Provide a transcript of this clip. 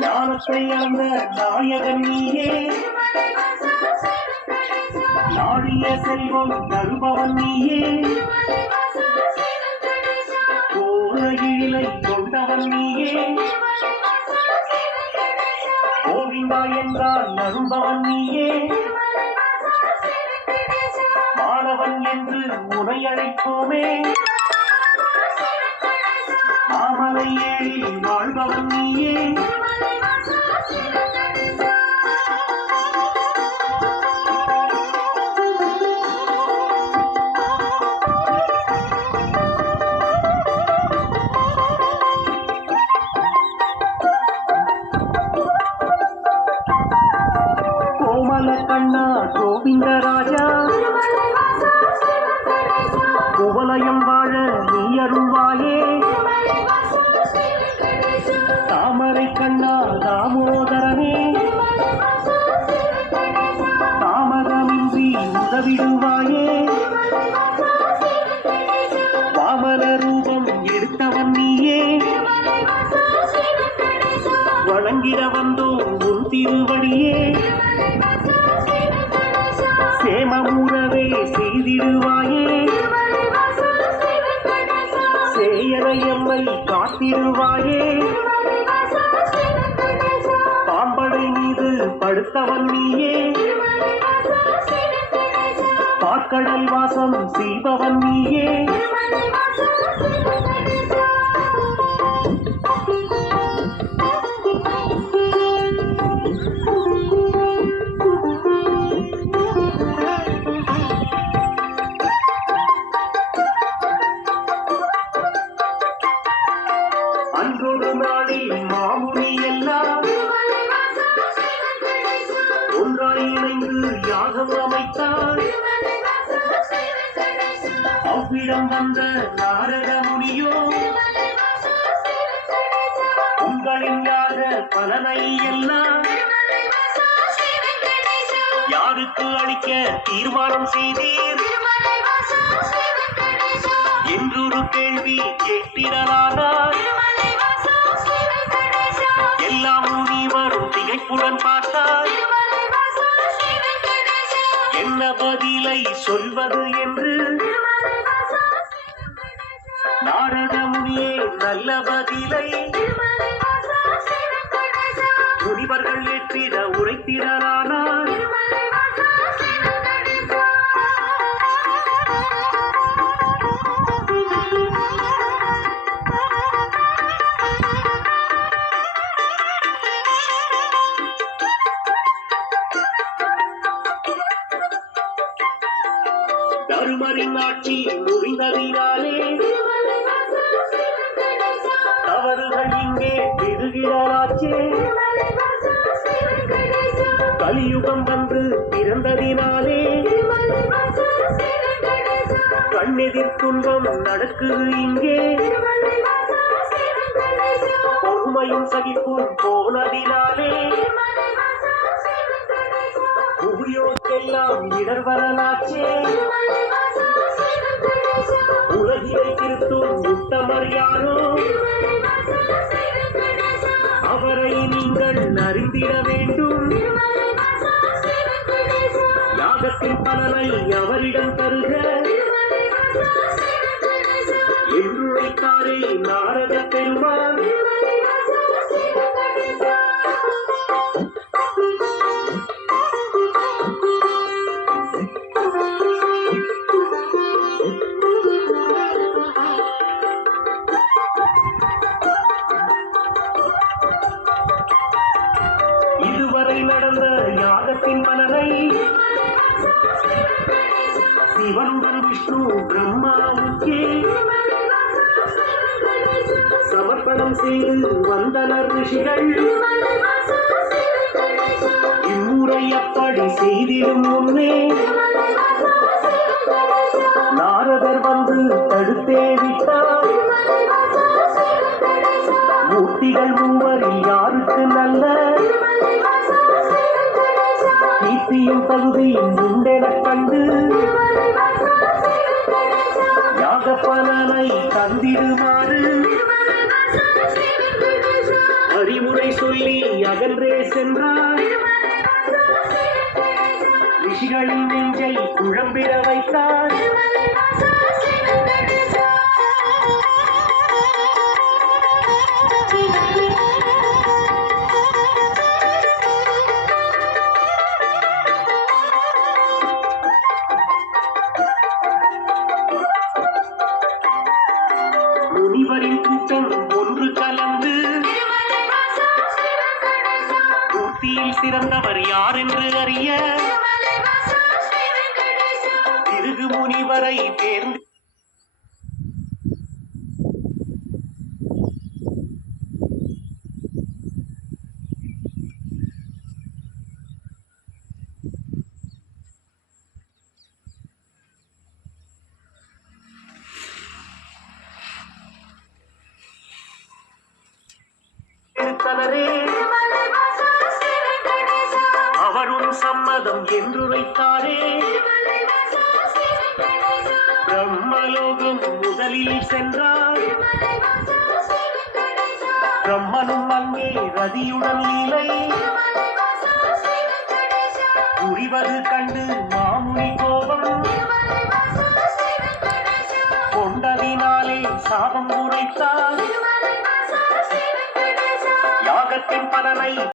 ஞானத்தை அளந்த நாயகன் நீயே, நாடிய செல்வம் தருபவன் நீயே, கோயிலை கொண்டவன் நீயே, கோவிந்தா என்றால் நருபவன் நீயே, மாணவன் என்று உனை அழைப்போமே, மாமலை ஏழில் வாழ்பவன் நீயே. கோமல கண்ணா கோவிந்தராஜா, குவலயம் வாழ நீ அருள்வாயே, தாமரை கண்ணா தாமோதரனே, தாமதமின்றி உதவிடுவாயே, வாமன ரூபம் எடுத்தவன் நீயே, வணங்கிட வந்தோம் உன் திருவடியே, சேமமுறவே செய்திடுவாயே, சேயனையம்மை காத்திடுவாயே, பாம்படை மீது படுத்தவன் நீயே, பாற்கடல் வாசம் செய்பவன் நீயே, அன்றொரு நாளில் மாமுனி எல்லாம் ஒன்றாய் இணைந்து யாகம் அமைத்தார், அவ்விடம் வந்த நாரத முனியோ உங்களின் யாக பலனை எல்லாம் யாருக்கு அளிக்க தீர்மானம் செய்தீர் என்றொரு கேள்வி கேட்டிடலானார். எல்லாம் முனிவரும் திகைப்புடன் பார்த்தார், என்ன பதிலை சொல்வது என்று. நாரத முனியே நல்ல பதிலை முனிவர்கள் ஏற்றிட உரைத்திடலானார். தருமரின் ஆட்சி முடிந்ததினாலே தவறுகள் இங்கே பெருகிறாச்சே, கலியுகம் வந்து பிறந்ததினாலே கண்ணெதிர் துன்பம் நடக்குது இங்கே, பொறுமையும் சகிப்பும் போனதினாலே புவியோக்கெல்லாம் இடர் வரலாச்சே, உலகினை திருத்தும் உத்தமர் யாரோ அவரை நீங்கள் அறிந்திட வேண்டும், யாகத்தின் பலனை அவரிடம் தருக என்று உரைத்தாரே நாரத பெருமான். இதுவரை நடந்த யாகத்தின் பலனை சிவனுடன் விஷ்ணு பிரம்மாவுக்கே சமர்ப்பணம் செய்து வந்தனர் ரிஷிகள். இம்முறை அப்படி செய்திடும் முன்னே நாரதர் வந்து தடுத்தே விட்டார். மூர்த்திகள் மூவரில் யாருக்கு நல்ல கீர்த்தியும் தகுதியும் உண்டெனக் கண்டு யாகப்பலனை தந்திடுமாறு அறிவுரை சொல்லி அகன்றே சென்றார். ரிஷிகளின் நெஞ்சை குழம்பிட வைத்தார். முனிவரின் கூட்டம் ஒன்று கலந்து மூர்த்தியில் சிறந்தவர் யார் என்று அறிய திருகு முனிவரை தேர்ந்து எடுத்தனரே. அவரும் சம்மதம் என்றுரைத்தாரே. பிரம்மலோகம் முதலில் சென்றார். பிரம்மனும் அங்கே ரதியுடன் லீலை புரிவது கண்டு மாமுனி கோபம் கொண்டதினாலே சாபம் உரைத்தார். யாகத்தின் பலனை